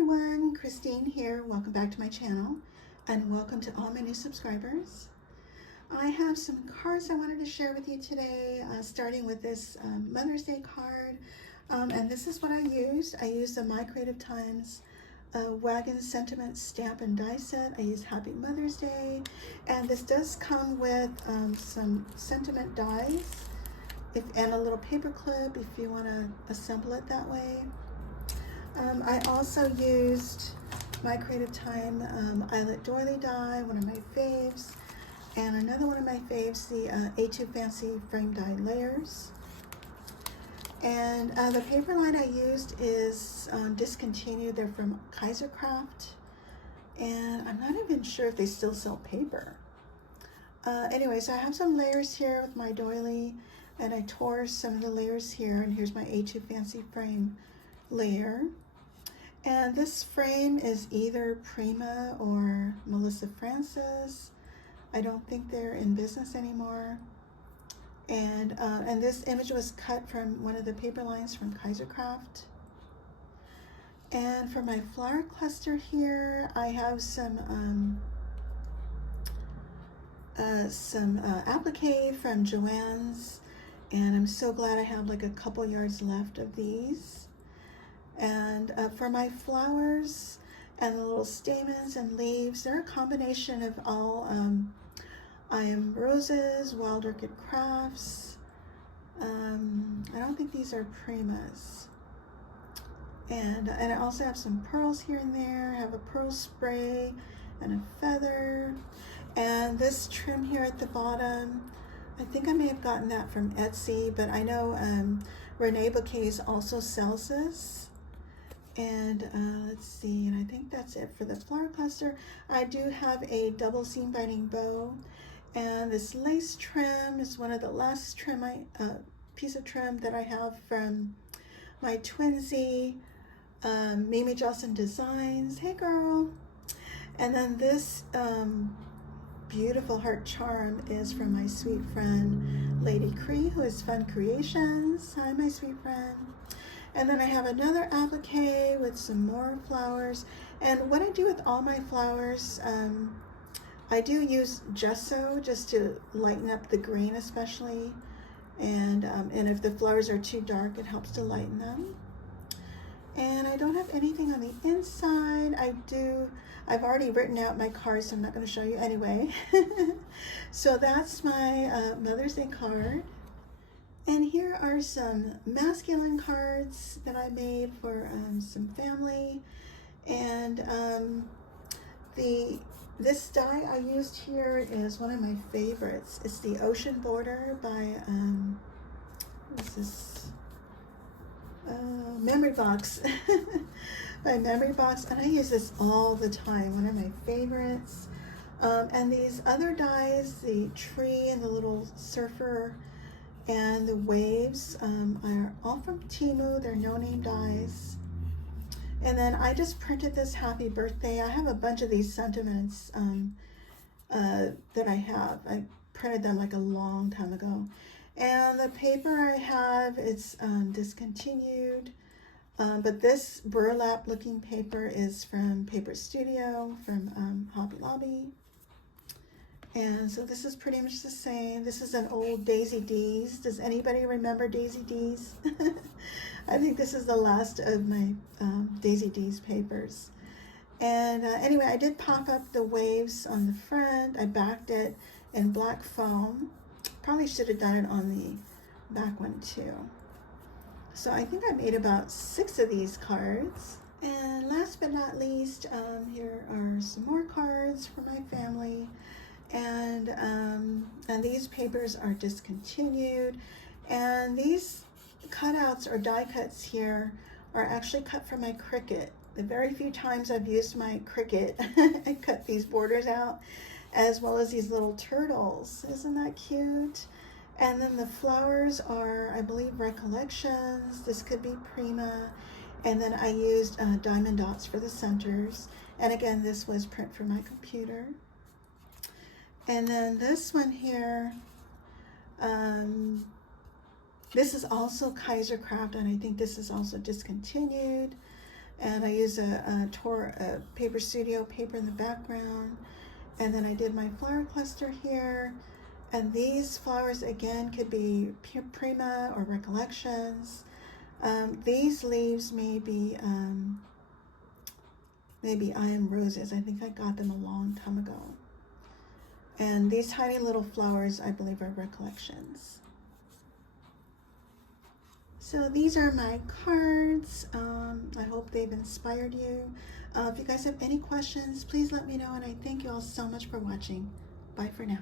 everyone, Christine here. Welcome back to my channel and welcome to all my new subscribers. I have some cards I wanted to share with you today, starting with this Mother's Day card. And this is what I used. I used the My Creative Times Wagon Sentiment Stamp and Die Set. I used Happy Mother's Day. And this does come with some sentiment dies and a little paper clip if you want to assemble it that way. I also used My Creative Time Eyelet Doily Die, one of my faves, and another one of my faves, the A2 Fancy Frame Die Layers. And the paper line I used is discontinued. They're from Kaisercraft, and I'm not even sure if they still sell paper. Anyway, so I have some layers here with my doily, and I tore some of the layers here, and here's my A2 Fancy Frame layer. And this frame is either Prima or Melissa Francis. I don't think they're in business anymore. And this image was cut from one of the paper lines from Kaisercraft. And for my flower cluster here, I have some applique from Joann's, and I'm so glad I have like a couple yards left of these. And for my flowers and the little stamens and leaves, they're a combination of all I Am Roses, Wild Orchid Crafts. I don't think these are Primas. And I also have some pearls here and there. I have a pearl spray and a feather. And this trim here at the bottom, I think I may have gotten that from Etsy, but I know Renee Bouquets also sells this. And let's see, and I think that's it for the flower cluster. I do have a double seam binding bow, and this lace trim is one of the last trim piece of trim that I have from my twinsy, Mimi Jocelyn Designs. Hey girl! And then this beautiful heart charm is from my sweet friend Lady Cree, who is Fun Creations. Hi, my sweet friend. And then I have another applique with some more flowers. And what I do with all my flowers, I do use gesso just to lighten up the green especially. And if the flowers are too dark, it helps to lighten them. And I don't have anything on the inside. I've already written out my cards, so I'm not going to show you anyway. So that's my Mother's Day card. And here are some masculine cards that I made for some family. And this die I used here is one of my favorites. It's the Ocean Border by, what is this? Memory Box. By Memory Box. And I use this all the time, one of my favorites. And these other dies, the tree and the little surfer, and the waves are all from Temu. They're no-name dies. And then I just printed this Happy Birthday. I have a bunch of these sentiments that I have. I printed them like a long time ago. And the paper I have, it's discontinued. But this burlap looking paper is from Paper Studio, from Hobby Lobby. And so this is pretty much the same. This is an old Daisy D's. Does anybody remember Daisy D's? I think this is the last of my Daisy D's papers. And anyway, I did pop up the waves on the front. I backed it in black foam. Probably should have done it on the back one too. So I think I made about 6 of these cards. And last but not least, here are some more cards for my family. And these papers are discontinued, and these cutouts or die cuts here are actually cut from my Cricut. The very few times I've used my Cricut, I cut these borders out, as well as these little turtles. Isn't that cute? And then the flowers are, I believe, Recollections. This could be Prima. And then I used diamond dots for the centers. And again, this was print from my computer. And then this one here, this is also Kaisercraft, and I think this is also discontinued. And I use a Paper Studio paper in the background. And then I did my flower cluster here. And these flowers, again, could be Prima or Recollections. These leaves may be maybe I Am Roses. I think I got them a long time ago. And these tiny little flowers, I believe, are Recollections. So these are my cards. I hope they've inspired you. If you guys have any questions, please let me know. And I thank you all so much for watching. Bye for now.